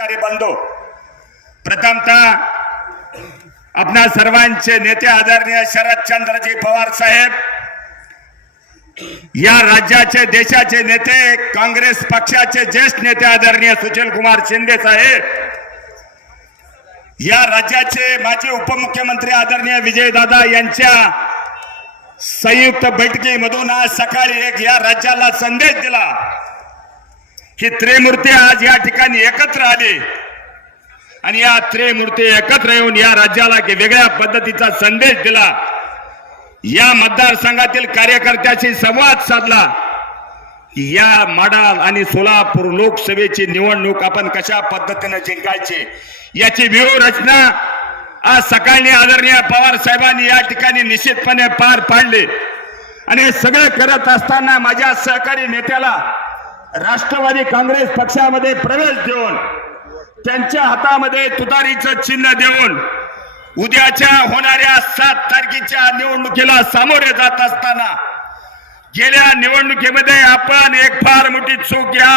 अधिकारी बंधू प्रथमतः आपणा सर्वांचे नेते आदरणीय शरदचंद्रजी पवार साहेब या राज्याचे देशाचे नेते काँग्रेस पक्षाचे ज्येष्ठ नेते आदरणीय सुशील कुमार शिंदे साहेब या राज्याचे माजी उपमुख्यमंत्री आदरणीय विजयदादा यांच्या संयुक्त बैठकीमधून आज सकाळी एक या राज्याला संदेश दिला. की त्रिमूर्ती आज या ठिकाणी एकत्र आले. आणि या त्रिमूर्ती एकत्र येऊन या राज्याला की वेगळ्या पद्धतीचा संदेश दिला. या मतदारसंघातील कार्यकर्त्याशी संवाद साधला. या माडाल आणि सोलापूर लोकसभेची निवडणूक आपण कशा पद्धतीने जिंकायची याची व्यूहरचना आज सकाळी आदरणीय पवार साहेबांनी या ठिकाणी निश्चितपणे पार पाडले. आणि हे सगळं करत असताना माझ्या सहकारी नेत्याला राष्ट्रवादी काँग्रेस पक्षामध्ये प्रवेश देऊन त्यांच्या हातामध्ये तुतारीचं चिन्ह देऊन उद्याच्या होणाऱ्या सात तारखेच्या निवडणुकीला सामोरे जात असताना गेल्या निवडणुकीमध्ये आपण एक फार मोठी चूक या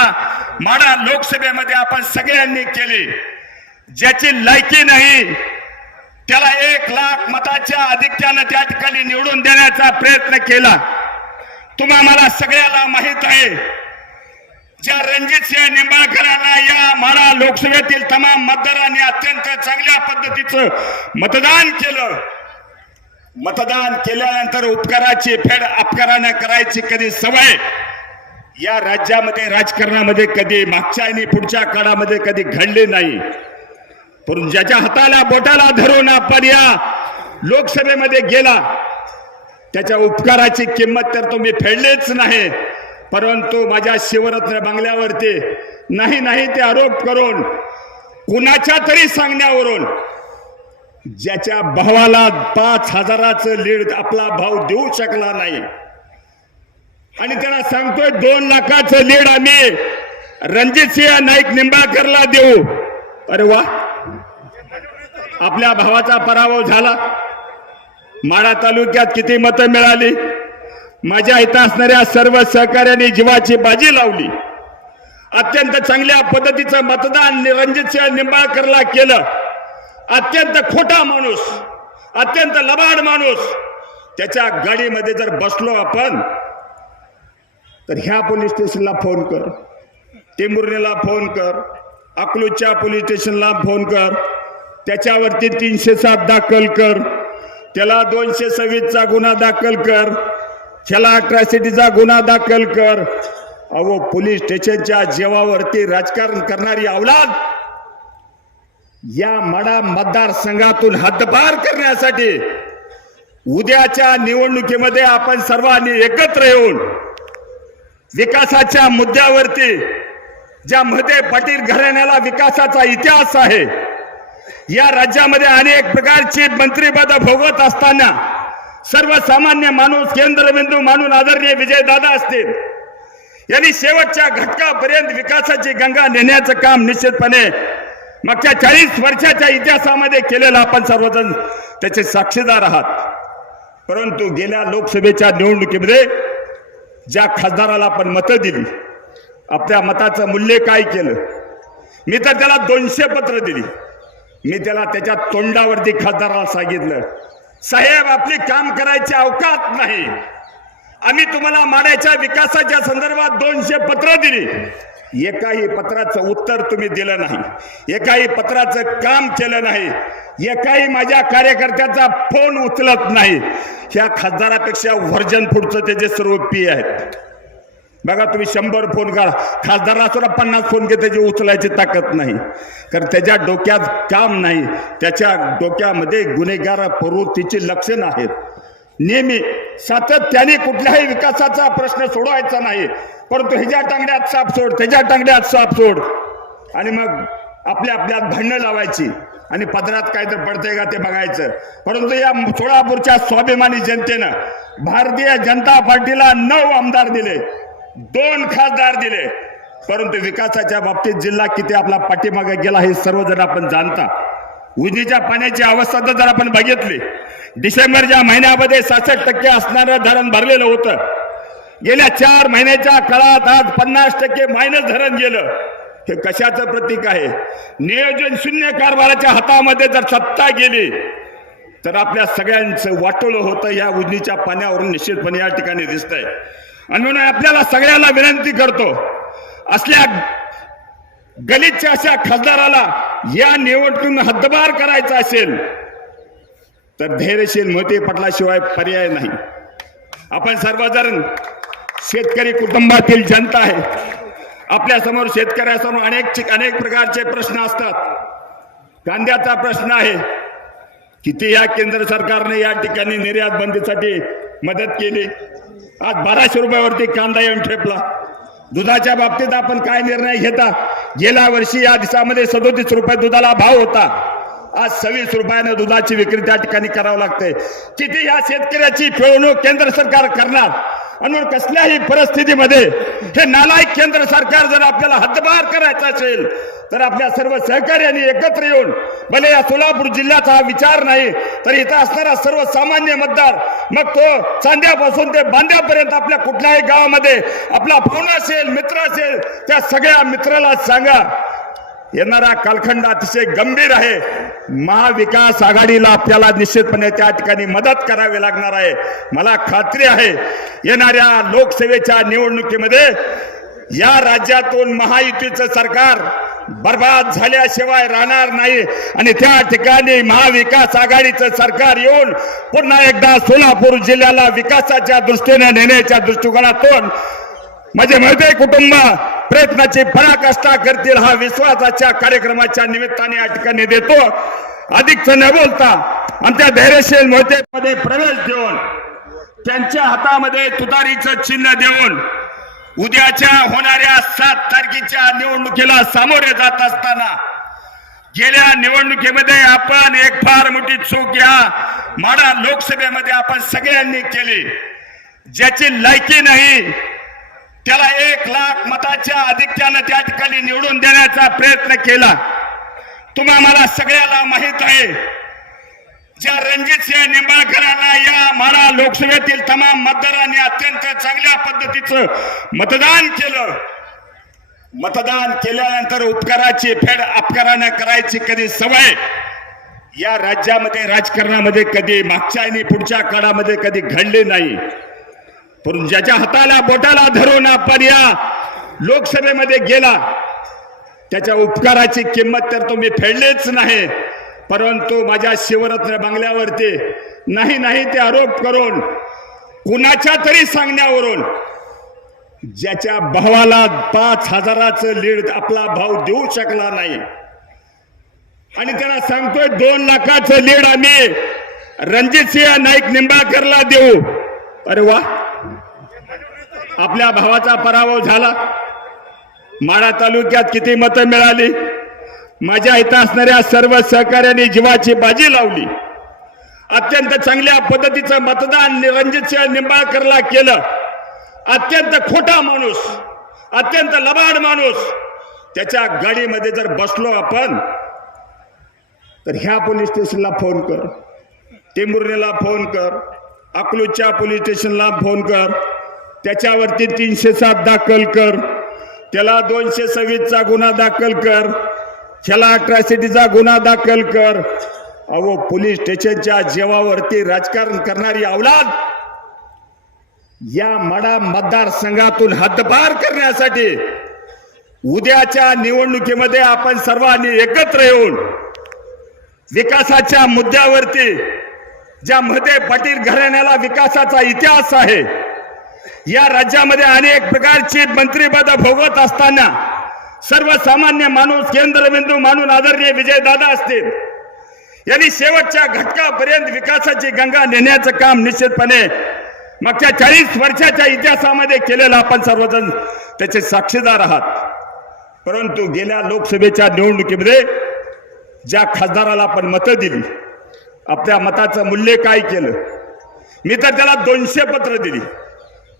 माडा लोकसभेमध्ये आपण सगळ्यांनी केली. ज्याची लायकी नाही त्याला एक लाख मताच्या अधिक्यानं त्या ठिकाणी निवडून देण्याचा प्रयत्न केला. तुम्हा मला सगळ्याला माहीत आहे ज्या रणजित सिंह निंबाळकरांना या म्हणा लोकसभेतील तमाम मतदारांनी अत्यंत चांगल्या पद्धतीचं मतदान केलं मतदान केल्यानंतर उपकाराची फेड अपकाराने करायची कधी सवय? या राज्यामध्ये राजकारणामध्ये कधी मागच्या आणि पुढच्या काळामध्ये कधी घडले नाही. पण ज्याच्या हाताला बोटाला धरून आपण या लोकसभेमध्ये गेला त्याच्या उपकाराची किंमत तर तुम्ही फेडलेच नाही. परंतु माझ्या शिवरत्न बंगल्यावरती नाही नाही ते आरोप करून कुणाच्या तरी सांगण्यावरून ज्याच्या भावाला पाच हजाराचं लीड आपला भाव देऊ शकला नाही. आणि त्याला सांगतोय दोन लाखाचं लीड आम्ही रणजित सिंह नाईक निंबाळकरला देऊ. अरे वा! आपल्या भावाचा पराभव झाला. माळा तालुक्यात किती मतं मिळाली? माझ्या इथं असणाऱ्या सर्व सहकार्याने जीवाची बाजी लावली. अत्यंत चांगल्या पद्धतीचं मतदान रणजितसिंह निंबाळकरला केलं. अत्यंत खोटा माणूस अत्यंत लबाड माणूस. त्याच्या गाडीमध्ये जर बसलो आपण तर ह्या पोलीस स्टेशनला फोन कर टेंबुर्णीला फोन कर अकलूजच्या पोलीस स्टेशनला फोन कर. त्याच्यावरती तीनशे सात दाखल कर. त्याला दोनशे सव्वीसचा गुन्हा दाखल कर. त्याला अट्रॅसिटीचा गुन्हा दाखल कर. अहो पोलीस स्टेशनच्या जेवावरती राजकारण करणारी अवलाद या मडा मतदारसंघातून हद्दपार करण्यासाठी उद्याच्या निवडणुकीमध्ये आपण सर्वांनी एकत्र येऊन विकासाच्या मुद्द्यावरती ज्यामध्ये पाटील घराण्याला विकासाचा इतिहास आहे या राज्यामध्ये अनेक प्रकारची मंत्रिपद भोगत असताना सर्वसामान्य माणूस केंद्रबिंदू मानून आदरणीय विजयदादा असतील. यांनी शेवटच्या घटकापर्यंत विकासाची गंगा नेण्याचं काम निश्चितपणे मागच्या चाळीस वर्षाच्या इतिहासामध्ये केलेलं आपण सर्वजण त्याचे साक्षीदार आहात. परंतु गेल्या लोकसभेच्या निवडणुकीमध्ये ज्या खासदाराला आपण मतं दिली आपल्या मताचं मूल्य काय केलं मी तर त्याला दोनशे पत्र दिली. मी त्याला त्याच्या तोंडावरती खासदाराला सांगितलं साहेब आपली काम करायची अवकात नाही. आम्ही तुम्हाला माड्याच्या विकासाच्या संदर्भात दोनशे पत्र दिली. एकाही पत्राचं उत्तर तुम्ही दिलं नाही. एकाही पत्राचं काम केलं नाही. एकाही माझ्या कार्यकर्त्याचा फोन उचलत नाही. ह्या खासदारापेक्षा व्हर्जन पुढचं त्याचे सर्व पी आहेत. बघा तुम्ही शंभर फोन करा खासदाराला सुद्धा पन्नास फोन घे त्याची उचलायची ताकद नाही. कारण त्याच्या डोक्यात काम नाही. त्याच्या डोक्यामध्ये गुन्हेगार प्रवृत्तीची लक्षणं आहेत. नेहमी सातत्याने कुठल्याही विकासाचा प्रश्न सोडवायचा नाही. परंतु ह्याच्या टांगड्यात साप सोड त्याच्या टांगड्यात साप सोड. आणि मग आपल्या आपल्यात भांडणं लावायची. आणि पदरात काय तर पडतंय का ते बघायचं. परंतु या सोलापूरच्या स्वाभिमानी जनतेनं भारतीय जनता पार्टीला नऊ आमदार दिले. दोन खासदार दिले. परंतु विकासाच्या बाबतीत जिल्हा किती आपला पाठीमागे गेला हे सर्वजण आपण जाणता. उजनीच्या पाण्याची अवस्था तर जर आपण बघितली डिसेंबरच्या महिन्यामध्ये सहासष्ट टक्के असणारं धरण भरलेलं होतं गेल्या चार महिन्याच्या काळात आज पन्नास टक्के मायनस धरण गेलं. हे कशाचं प्रतीक आहे? नियोजन शून्य कारभाराच्या हातामध्ये जर सत्ता गेली तर आपल्या सगळ्यांचं वाटोळं होतं या उजनीच्या पाण्यावरून निश्चितपणे या ठिकाणी दिसतंय. आणि म्हणून आपल्याला सगळ्याला विनंती करतो असल्या गलितच्या अशा खासदाराला या निवडणूक हद्दबार करायचा असेल तर धैर्यशील मोती पटलाशिवाय पर्याय नाही. आपण सर्वजण शेतकरी कुटुंबातील जनता आहे. आपल्यासमोर शेतकऱ्यासमोर अनेक अनेक प्रकारचे प्रश्न असतात. कांद्याचा प्रश्न आहे किती या केंद्र सरकारने या ठिकाणी निर्यात बंदीसाठी मदत केली? आज बाराशे रुपयावरती कांदा येऊन ठेपला. दुधाच्या बाबतीत आपण काय निर्णय घेता? गेल्या वर्षी या दिवसामध्ये सदोतीस रुपये दुधाला भाव होता. आज सव्वीस रुपयानं दुधाची विक्री त्या ठिकाणी करावं लागते किती या शेतकऱ्याची पिळवणूक केंद्र सरकार करणार? म्हणून कसल्याही परिस्थितीमध्ये हे नालायक केंद्र सरकार जर आपल्याला हद्दबार करायचं असेल तर आपल्या सर्व सहकार्यांनी एकत्र येऊन भले या सोलापूर जिल्ह्याचा हा विचार नाही तर इथं असणारा सर्वसामान्य मतदार मग तो चांद्यापासून ते बांद्यापर्यंत आपल्या कुठल्याही गावामध्ये आपला फोन असेल मित्र असेल त्या सगळ्या मित्राला सांगा. येणारा कालखंड अतिशय गंभीर आहे. महाविकास आघाडीला आपल्याला निश्चितपणे त्या ठिकाणी मदत करावी लागणार आहे. मला खात्री आहे येणाऱ्या लोकसेवेच्या निवडणुकीमध्ये या राज्यातून महायुतीचं सरकार बर्बाद झाल्याशिवाय राहणार नाही. आणि त्या ठिकाणी महाविकास आघाडीचं सरकार येऊन पुन्हा एकदा सोलापूर जिल्ह्याला विकासाच्या दृष्टीने नेण्याच्या दृष्टिकोनातून म्हणजे माझे महोदय कुटुंब प्रयत्नाची पराकाष्ठा करतील हा विश्वासाच्या कार्यक्रमाच्या निमित्ताने या ठिकाणी देतो. अधिकच न बोलता आमच्या धैर्यशील मोहितेमध्ये प्रवेश देऊन त्यांच्या हातामध्ये तुतारीचं चिन्ह देऊन उद्याच्या होणाऱ्या सात तारखेच्या निवडणुकीला सामोरे जात असताना गेल्या निवडणुकीमध्ये आपण एक फार मोठी चूक या माडा लोकसभेमध्ये आपण सगळ्यांनी केली. ज्याची लायकी नाही त्याला एक लाख मताच्या आधिक्यानं त्या ठिकाणी निवडून देण्याचा प्रयत्न केला. तुम्हा मला सगळ्याला माहीत आहे ज्या रणजित सिंह निंबाळकरांना या माडा लोकसभेतील तमाम मतदारांनी अत्यंत चांगल्या पद्धतीचं मतदान केलं मतदान केल्यानंतर उपकाराची फेड अपकारानं करायची कधी सवय? या राज्यामध्ये राजकारणामध्ये कधी मागच्या आणि पुढच्या काळामध्ये कधी घडले नाही. पण ज्याच्या हाताला बोटाला धरून आपण या लोकसभेमध्ये गेला त्याच्या उपकाराची किंमत तर तुम्ही फेडलेच नाही. परंतु माझ्या शिवरत्न बंगल्यावरती नाही नाही ते आरोप करून कुणाच्या तरी सांगण्यावरून ज्याच्या भावाला पाच हजाराचं लीड आपला भाव देऊ शकला नाही. आणि त्याला सांगतोय दोन लाखाचं लीड आम्ही रणजित सिंह नाईक निंबाळकरला देऊ. अरे वा. आपल्या भावाचा पराभव झाला. माडा तालुक्यात किती मतं मिळाली? माझ्या इथं असणाऱ्या सर्व सहकार्यांनी जीवाची बाजी लावली. अत्यंत चांगल्या पद्धतीचं मतदान रणजितसिंह निंबाळकरला केलं. अत्यंत खोटा माणूस अत्यंत लबाड माणूस. त्याच्या गाडीमध्ये जर बसलो आपण तर ह्या पोलीस स्टेशनला फोन कर. टेंभुर्णीला फोन कर. अकलूजच्या पोलीस स्टेशनला फोन कर. त्याच्यावरती तीनशे सात दाखल कर. त्याला दोनशे सव्वीसचा गुन्हा दाखल कर. ह्याला अट्रॅसिटीचा गुन्हा दाखल कर. अहो पोलीस स्टेशनच्या जेवावरती राजकारण करणारी अवलाद या मडा मतदारसंघातून हद्दपार करण्यासाठी उद्याच्या निवडणुकीमध्ये आपण सर्वांनी एकत्र येऊन विकासाच्या मुद्द्यावरती ज्यामध्ये पाटील घराण्याला विकासाचा इतिहास आहे या राज्यामध्ये अनेक प्रकारची मंत्रिपद भोगत असताना सर्वसामान्य माणूस केंद्रबिंदू मानून आदरणीय विजयदादा असतील. यांनी शेवटच्या घटकापर्यंत विकासाची गंगा नेण्याचं काम निश्चितपणे मागच्या चाळीस वर्षाच्या इतिहासामध्ये केलेलं आपण सर्वजण त्याचे साक्षीदार आहात. परंतु गेल्या लोकसभेच्या निवडणुकीमध्ये ज्या खासदाराला आपण मतं दिली आपल्या मताचं मूल्य काय केलं मी तर त्याला दोनशे पत्र दिली.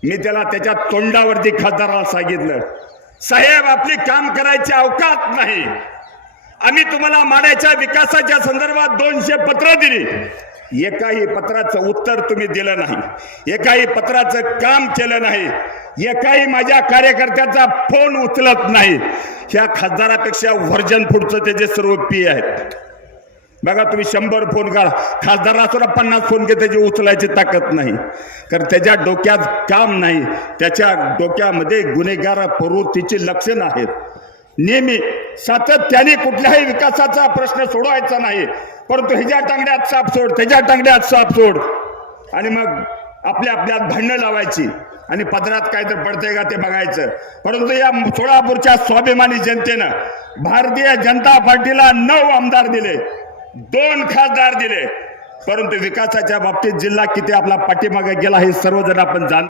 मी त्याला त्याच्या तोंडावरती खासदाराला सांगितलं साहेब आपली काम करायची अवकात नाही. आम्ही तुम्हाला माड्याच्या विकासाच्या संदर्भात दोनशे पत्र दिली. एकाही पत्राचं उत्तर तुम्ही दिलं नाही. एकाही पत्राचं काम केलं नाही. एकाही माझ्या कार्यकर्त्याचा फोन उचलत नाही. ह्या खासदारापेक्षा व्हर्जन पुढचं त्याचे सर्व पी आहेत. बघा तुम्ही शंभर फोन करा खासदाराला सुद्धा पन्नास फोन घे त्याची उचलायची ताकद नाही. कारण त्याच्या डोक्यात काम नाही. त्याच्या डोक्यामध्ये गुन्हेगार प्रवृत्तीची लक्षण आहेत. नेहमी सातत्याने कुठल्याही विकासाचा प्रश्न सोडवायचा नाही. परंतु ह्याच्या टांगड्यात साप सोड त्याच्या टांगड्यात साप सोड. आणि मग आपल्या आपल्यात भांडणं लावायची. आणि पदरात काय तर पडतंय का ते बघायचं. परंतु या सोलापूरच्या स्वाभिमानी जनतेनं भारतीय जनता पार्टीला नऊ आमदार दिले. दोन खासदार दिले. परंतु विकासाच्या बाबतीत जिल्हा किती आपला पाठीमागे गेला हे सर्वजण आपण जाण